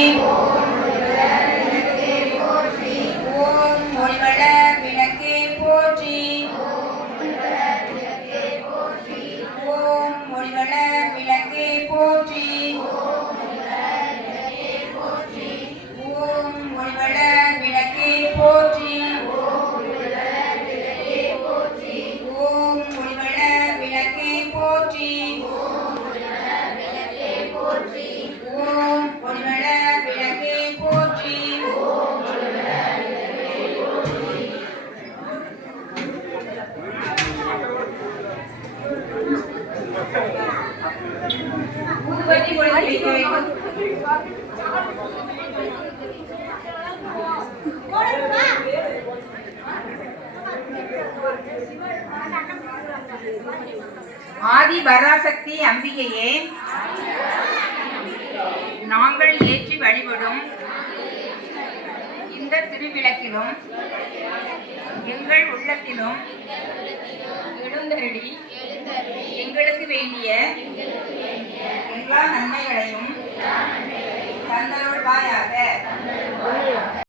ஓம் ஒளிவளர் விளக்கே போற்றி. ஓம் ஒளிவளர் விளக்கே போற்றி. ஓம் ஒளிவளர் விளக்கே போற்றி. ஓம் ஒளிவளர் விளக்கே போற்றி. ஓம் ஒளிவளர் விளக்கே போற்றி. ஊதுபத்தி கொளுத்தி வைக்க வேண்டும். ஆதி பராசக்தி அம்பிகையே, நாங்கள் ஏற்றி வழிபடும் இந்த திருவிளக்கிலும் எங்கள் உள்ளத்திலும் எழுந்தருளி எங்களுக்கு வேண்டிய எல்லா நன்மை